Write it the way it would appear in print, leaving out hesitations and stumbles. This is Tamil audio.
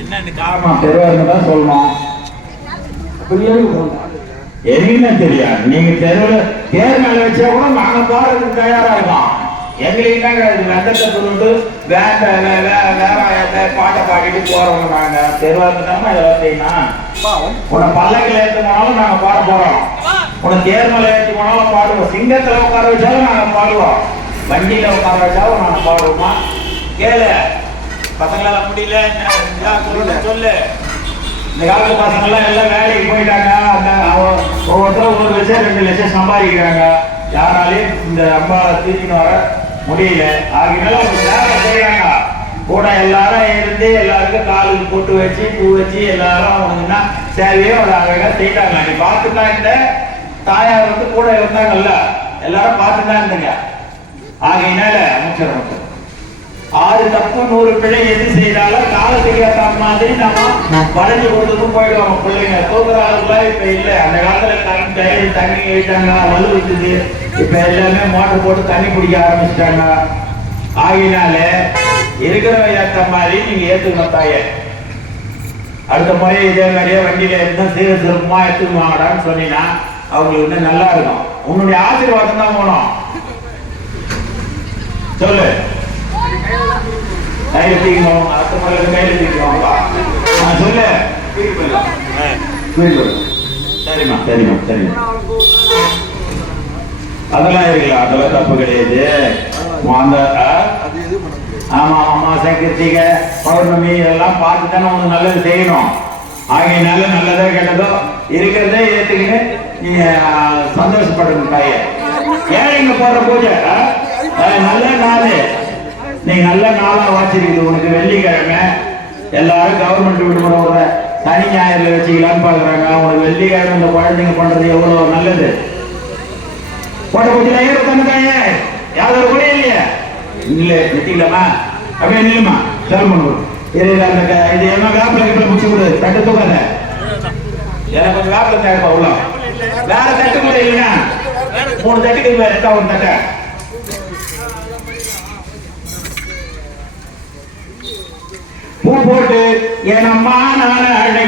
என்னன்னு காரணம் தெரியாதுன்னு தான் சொல்லணும். எதுன்னு தெரியாது. நீங்க தெருவில் தேர் மேல வச்சா கூட நாங்க போறதுக்கு தயாரா இருக்கோம். எங்களுக்கு வெந்தத்தை சொல்லிட்டு வேற பாட்டை பாடிட்டு போறவங்க நாங்க தெருவாருந்தாம இதெல்லாம் செய்யணும். உன்னை பல்லக்கில் ஏற்று போனாலும் நாங்க பாட போறோம். உன்னை தேர் மேல ஏற்றி போனாலும் பாடுவோம். சிங்கத்துல உட்கார வச்சாலும் நாங்க பாடுவோம். வண்டியில உட்கார வச்சாலும் நாங்க பாடுவோமா? கேளு பசங்களால முடியல சொல்லு. இந்த காலத்து பசங்க எல்லாம் வேலைக்கு போயிட்டாங்க. ஒவ்வொருத்தரும் 1 லட்சம் 2 லட்சம் சம்பாதிக்கிறாங்க. யாராலையும் இந்த அம்பாவை தூக்கின்னு வர முடியல. ஆகினால அவங்க வேலை செய்யறாங்க கூட. எல்லாரும் இருந்து எல்லாருக்கும் காலுக்கு போட்டு வச்சு பூ வச்சு எல்லாரும் அவங்கன்னா சேவையோ ஒரு அழகா செய்யறாங்க. நீ பார்த்துதான் இந்த தாயார் வந்து கூட இருந்தாங்கல்ல, எல்லாரும் பார்த்துதான் இருந்தீங்க. ஆகையினால அமைச்சர் 6 தப்பு 100 பிழை எது செய்தாலும் காலத்துக்கு ஏற்ற மாதிரி நம்ம வளைஞ்சு கொடுத்துட்டும் போயிடுவாங்க. பிள்ளைங்க தூக்குற அளவுக்குலாம் இப்ப இல்லை. அந்த காலத்துல தண்ணி எழுத்தாங்க, வலு வச்சுது. இப்ப எல்லாமே மோட்டர் போட்டு தண்ணி பிடிக்க ஆரம்பிச்சிட்டாங்க. ஆகினால இருக்கிற ஏற்ற மாதிரி நீங்க ஏத்துக்கணும் தாயே. அடுத்த முறை இதே மாதிரியே வண்டியில இருந்தா சீர சிறப்புமா எடுத்துக்கு வாங்கடான்னு சொன்னீங்கன்னா அவங்களுக்கு இன்னும் நல்லா இருக்கும். உன்னுடைய ஆசீர்வாதம் தான் போனோம். சொல்லு. கையில தூக்கணும். அடுத்த முறை கையில தூக்கிடுவாங்களா? சொல்லு. சரிம்மா சரிம்மா சரிம்மா. அதெல்லாம் இருக்கலாம். அதெல்லாம் தப்பு கிடையாது. அந்த ஆமா அமாவாசை கிருத்திகை பௌர்ணமி இதெல்லாம் பார்த்து தானே உனக்கு நல்லது செய்யணும். ஆகையினால நல்லதோ கெட்டதோ இருக்கிறதே ஏத்துக்கிட்டு நீங்க சந்தோஷப்படுங்க தாயே. ஏழைங்க போற பூஜை நல்ல நாள். நீங்க நல்ல நாளா வாச்சிருக்குது. உனக்கு வெள்ளிக்கிழமை எல்லாரும் கவர்மெண்ட் விடுமுறை சனி ஞாயிறுல வச்சுக்கலான்னு பாக்குறாங்க. உனக்கு வெள்ளிக்கிழமை இந்த குழந்தைங்க பண்றது எவ்வளவு நல்லது. போட்ட பூஜையில ஏறுத்தாங்க யாவது கூட இல்லையா? இல்ல நிக்கலாமா? அப்படியே நில்லுமா சொல்லுமா. இது என்ன வேப்பில கிட்ட முடிச்சு கொடு. தட்டு தூக்காத. எனக்கு கொஞ்சம் வேப்பில தேவைப்பா உள்ள. வேற தட்டு கூட இல்லைன்னா 3 தட்டுக்கு எடுத்தா 1 தட்டை. பூ போட்டு என் அம்மா நான்